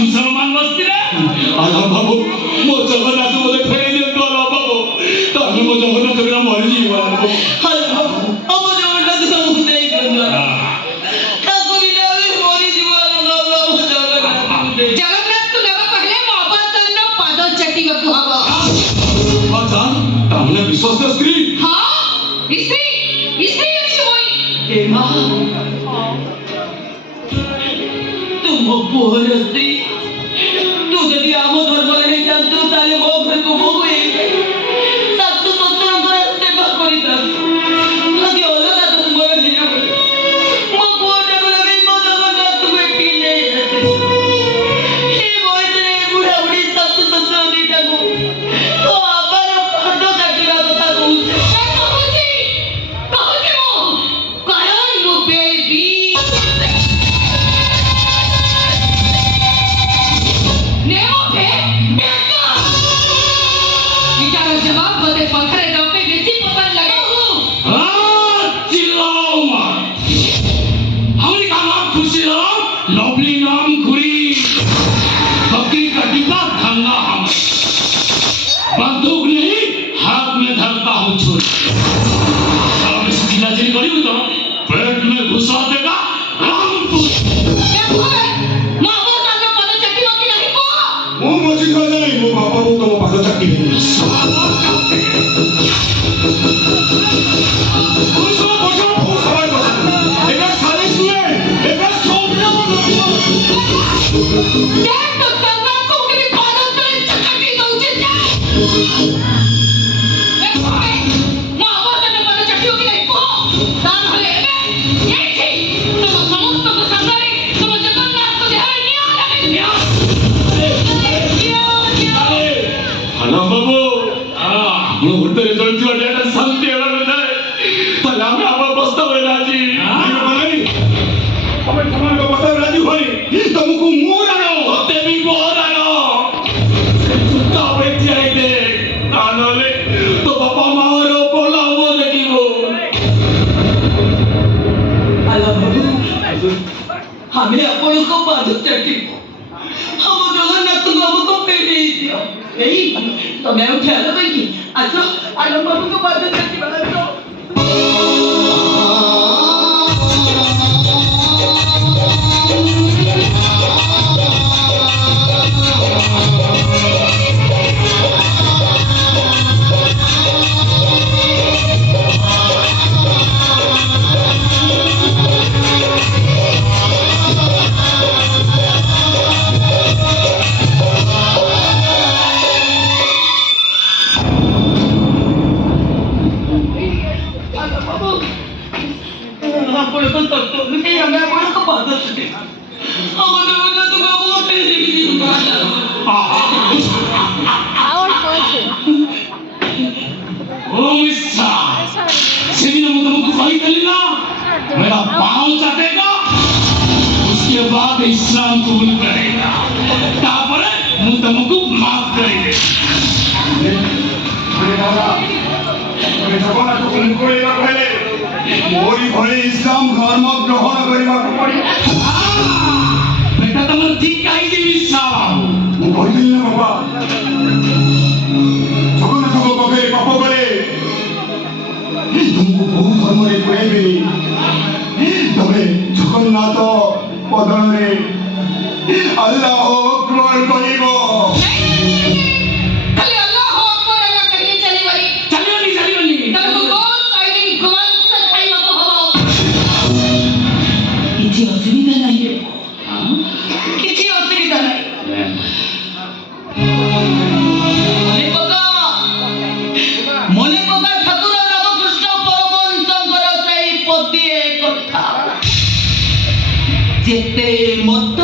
मुसलमान बस्ती रे आला बाबू मो जगन्नाथ बोले फेरी दे तो आला बाबू ताकि मो जगन्नाथ के मर जीवा हाय बाबू अब जगन्नाथ सब दे गंगा ताको बिना भी मरी जीवा बाबू जगन्नाथ तो लगा पहले बाबांना पादल चटी बाबू हवा अच्छा तामने विश्वास स्त्री हां स्त्री अच्छी होई ए मां तुम पोरस्ती तू जदी आमो धर्म रे जानतो ताले मो घर को भोग ये सासु ससुर घर सेवा करी दा आगे अलगा तुम मोर दिया मो पोटा घर में मो जगन्नाथ तू बेटी नहीं हे बोले बुढ़ा बुढ़ी सासु ससुर दीटा को तो आबार फटो काटिला कथा कहू कहूची मो कारण मो बेबी जवाब बदे पत्थरे डॉक्टर बेसी पसंद लगे चिल्लाओ मत हमने कहा खुशी हो लवली नाम खुरी बकरी का डिब्बा धंधा हम बंदूक नहीं हाथ में धरता हूँ छुरी सामने से चिल्लाचिल्ली करी तो पेट में घुसा देगा रामपुर माँ वो सामने पता चक्की बाकी नहीं को वो मुझे कहा नहीं वो बाबा वो तो पता चक्की नहीं तो संगत को के पादल तले चक्की दउचे माँ वो सामने पता चक्की होगी नहीं को दान हले ये थी तुम समस्त को संगरे तुम जगन्नाथ को देहरे निया हला बाबू ମୁଁ ଉତ୍ତର ଚଳୁଥିବା ଡେଟା ଶାନ୍ତି ହେବାକୁ ଥାଏ ତାହେଲେ ଆମେ ଆମର ପ୍ରସ୍ତାବ ରାଜି ତମେ ସେମାନଙ୍କ ପ୍ରସ୍ତାବ ରାଜି ହୋଇ ତମକୁ ମୁଁ ରାଣ ମତେ ବି ମୋ ରାଣ ଜୁତା ଉପରେ ଠିଆ ହେଇଦେ ତା ନହେଲେ ତୋ ବାପା ମାଆର ପଲା ହବ ଦେଖିବୁ ଆଲା ବାବୁ ଆମେ ଆପଣଙ୍କ ପାଦ ଚାଟିବୁ ଆମ ଜଗନ୍ନାଥଙ୍କୁ ଆମକୁ ଫେରେଇ ଦିଅ ଏଇ ତମେ ଆଉ ଖ୍ୟାଲ ପାଇକି ଆସ ଆଲ ବାବୁଙ୍କ ପାଦ ଚାଟିବା ଆସ ଆପଣଙ୍କ ତତ୍ତ୍ୱ ଅନୁଯାୟୀ ଆମେ ଆପଣଙ୍କ ପାଦ ଚାଟିବୁ ଆମ ଜଗନ୍ନାଥଙ୍କୁ ଆମକୁ ଫେରେଇ ଦିଅ ओ मिस्सा सेदिन मैं तुमको कही थी ना मेरा पाँव चाटेगा उसके बाद इस्लाम कबूल करेगा तापरे मैं तुमको माफ करेंगे अरे दादा मैं जगन्नाथ को करेगा पहले मोरी भले इस्लाम धर्म ग्रहण करबा को पड़ी बेटा तुम ठीक कही दी मिस्सा मैं कही ना बाबा जगन्नाथ को पकड़े पाप करे तुमको बहु धर्म रे पड़ेबी तबे जगन्नाथ पदन रे अल्लाह अकबर कहिबो खाली अल्लाह अकबर एला कहिए चलीबरी चलिबनी तुमको रोज साइडिंग गोल से खाइबा को हबो किछि असुविधा नहीं रे किछि असुविधा नहीं मने पका ठाकुर रामकृष्ण परमहंसଙ୍କର ସେଇ ପଦିଏ କଥା ଯେତେ ମତ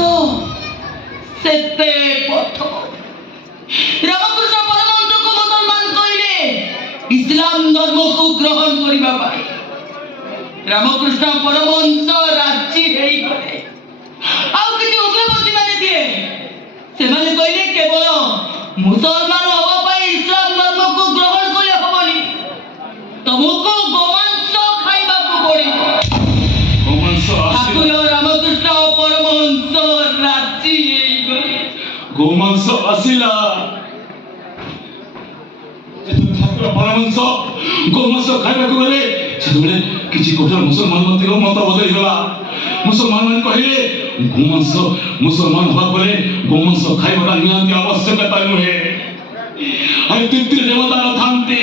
ସେତେ ପଥ ରାମକୃଷ୍ଣ ପରମହଂସଙ୍କୁ ମୁସଲମାନ କହିଲେ ଇସଲାମ ଧର୍ମକୁ ଗ୍ରହଣ କରିବା ପାଇଁ ରାମକୃଷ୍ଣ ପରମହଂସ ରାଜି ହେଇଗଲେ ଆଉ କିଛି ଉଗ୍ରପନ୍ଥୀ ମାନେ ଥିଲେ ସେମାନେ କହିଲେ କେବଳ ମୁସଲମାନ ହବା ପାଇଁ ଇସଲାମ ଧର୍ମକୁ ଗ୍ରହଣ କଲେ ହବନି ତମକୁ ଗୋମାଂସ ଖାଇବାକୁ ପଡିବ ଠାକୁର ରାମକୃଷ୍ଣ ପରମହଂସ ରାଜି ହେଇଗଲେ ଗୋମାଂସ ଆସିଲା ଠାକୁର ପରମାଂସ ଗୋମାଂସ ଖାଇବାକୁ ଗଲେ ସେତେବେଳେ କିଛି କଠୋର ମୁସଲମାନ ମଧ୍ୟ ମତ ବଦଳିଗଲା। ମୁସଲମାନ ମାନେ କହିଲେ ଗୋମାଂସ ମୁସଲମାନ ହବା ପରେ ଗୋମାଂସ ଖାଇବାଟା ନିହାତି ଆବଶ୍ୟକତା ନୁହେଁ। ଆରେ ତୃତୀୟ ଦେବତା ନଥାନ୍ତି,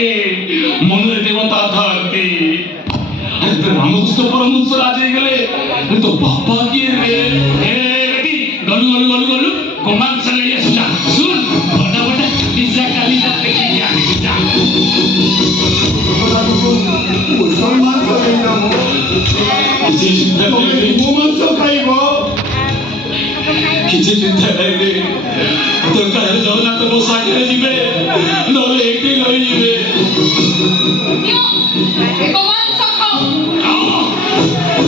ମନରେ ଦେବତା ଥାନ୍ତି। ଆରେ ରାମକୃଷ୍ଣ ପରମହଂସ ରାଜ ହେଇଗଲେ ତ ବାପା କିଏ ରେ? ବେଟି ଗଲୁ ଗଲୁ ଗଲୁ ଗଲୁ ଗୋମାଂସ ନେଇ ଆସୁଛା। ଶୁଣ ବଡ ବଡ ପିଜ୍ଜା କାଲି ଦେଖିକି ଆଣିକି ଯା। ମୁସଲମାନ କିଛି ଚିନ୍ତା ନାହିଁ, ଗୋମାଂସ ଖାଇବ। କିଛି ଚିନ୍ତା ନାହିଁ। ଦରକାର ଜଗନ୍ନାଥ ମୋ ସାଙ୍ଗରେ ଯିବେ, ନହେଲେ ଏଠି ରହିଯିବେ।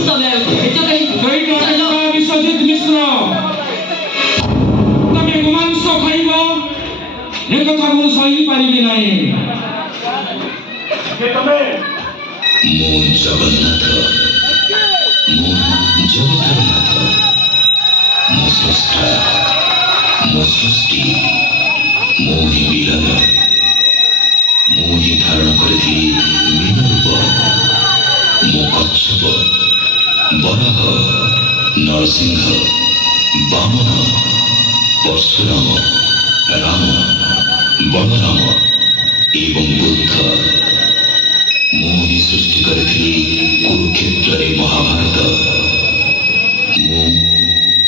ତମେ ଏତେ କାହିଁ ସେଇଟା ହେଲା ବିଶ୍ୱଜିତ ମିଶ୍ର। ତମେ ଗୋମାଂସ ଖାଇବ ଏ କଥା ମୁଁ ସହିପାରିବି ନାହିଁ। ମୁଁ ଜଗନ୍ନାଥ, ମୁଁ ଜଗତର ନାଥ, ମୁଁ ସ୍ରଷ୍ଟା, ମୁଁ ସୃଷ୍ଟି, ମୁଁ ହିଁ ବିରାଗ, ମୁଁ ହିଁ ଧାରଣ କରିଥିଲି ମୀନ ରୂପ। ମୁଁ କଚ୍ଛପ, ବରାହ, ନରସିଂହ, ବାମନ, ପରଶୁରାମ, ରାମ, ବଳରାମ ଏବଂ ବୁଦ୍ଧ। ମୁଁ ହିଁ ସୃଷ୍ଟି କରିଥିଲି କୁରୁକ୍ଷେତ୍ରରେ ମହାଭାରତ। ମୁଁ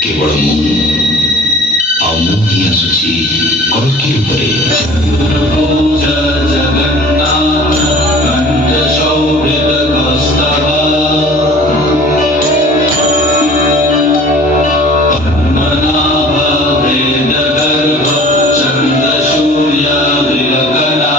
କେବଳ ମୁଁ, ଆଉ ମୁଁ ହିଁ ଆସୁଛି କଳ୍କି ରୂପରେ। ଜଗନ୍ନାଥ କଣ୍ଠ ଶୋଭିତ କସ୍ତବ ପଦ୍ମନାଭ ବେଦ ଗର୍ଭ ଚନ୍ଦ୍ର ସୂର୍ୟ ବିଲକନା।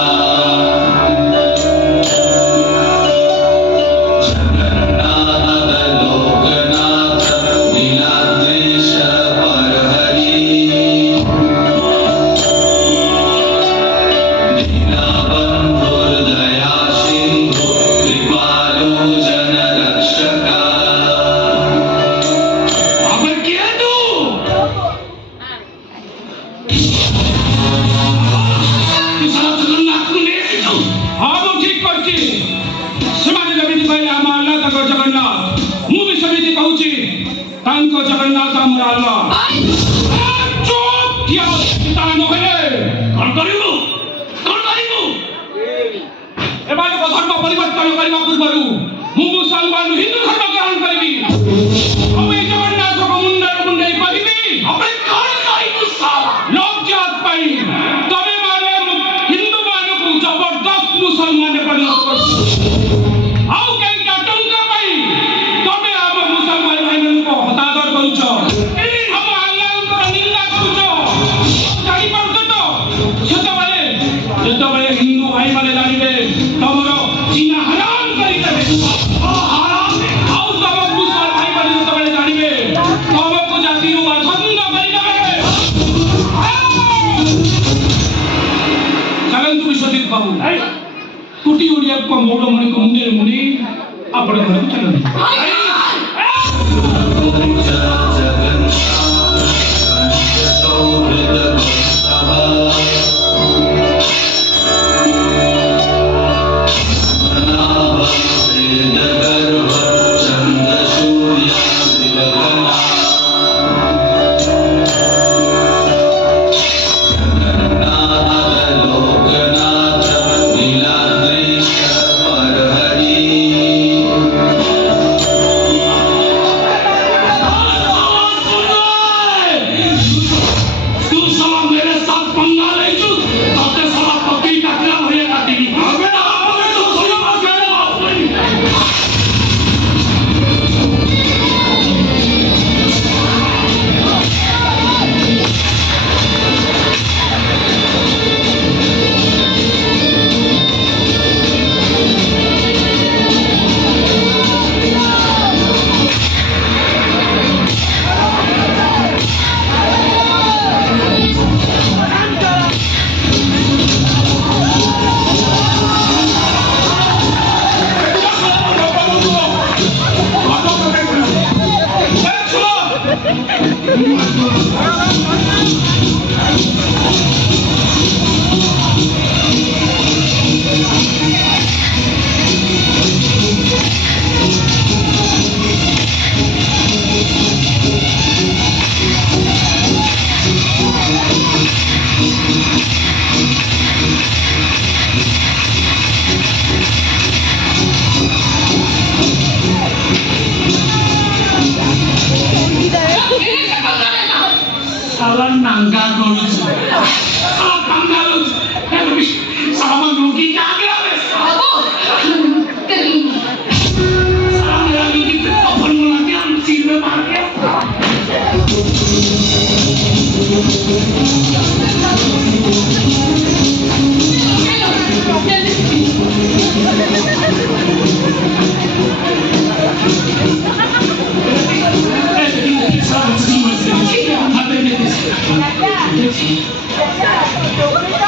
जगन्नाथ लोकनाथ नीलाद्रीश परहरि दीनबन्धुर्दया सिन्धु कृपालु जनरक्षका। আবার কে তু? ତୁ ସାରା ଜଗନ୍ନାଥକୁ ନେଇ ଆସିଛୁ। ହଁ ମୁଁ ଠିକ କରିଛି। ସେମାନେ ଯେମିତି କହିଲେ ଆମ ଆଲ୍ଲାହ ତାଙ୍କ ଜଗନ୍ନାଥ, ମୁଁ ବି ସେମିତି କହୁଛି ତାଙ୍କ ଜଗନ୍ନାଥ ଆମର ଆଲ୍ଲାହ। ଚୁପ୍ ଠିଆ ହୋ, ତା ନହେଲେ କଣ କରିବୁ? କଣ କରିବୁ? ଏମାନଙ୍କ ଧର୍ମ ପରିବର୍ତ୍ତନ କରିବା ପୂର୍ବରୁ ମୁଁ ମୁସଲମାନ ହିନ୍ଦୁ ଧର୍ମ ଗ୍ରହଣ କରିବି। ଆଉ ଏଇ ଜଗନ୍ନାଥଙ୍କ ମୁଣ୍ଡରେ ମୁଣ୍ଡେଇ କହିବି ଆମେ କଣ କରିବୁ ସାରା? ଲଜ୍ଜାତ ପାଇଁ ତମେ ମାନେ ହିନ୍ଦୁ ମାନଙ୍କୁ ଜବରଦସ୍ତ ମୁସଲମାନ ପରିଣତ କରୁଛ। ଆଉ କେଇଟା ଟଙ୍କା ପାଇଁ ତମେ ଆମ ମୁସଲମାନ ଭାଇମାନଙ୍କୁ ହତାଦର କରୁଛ, ଆମ ଆଲ୍ଲାହଙ୍କର ନିନ୍ଦା କରୁଛ। ଜାଣିପାରୁଛ ତ? ଯେତେବେଳେ ହିନ୍ଦୁ ଭାଇମାନେ ଜାଣିବେ ତମର ଚିହ୍ନା ହରାମ କରିଦେବେ। ଆଉ ତମ ମୁସଲମାନ ଭାଇମାନେ ଯେତେବେଳେ ଜାଣିବେ ତମକୁ ଜାତିରୁ ଅଧନ୍ଧ କରିଦେବେ। ଚାଲନ୍ତୁ ବିଶ୍ୱଜିତ ବାବୁ, କୋଟି ଓଡ଼ିଆଙ୍କ ମୌଡ଼ମଣିକୁ ମୁଣ୍ଡରେ ମୁଣ୍ଡି ଆପଣ ଘରକୁ ଚାଲନ୍ତୁ। लोकनाथ नीलाद्रीश परहरि Happy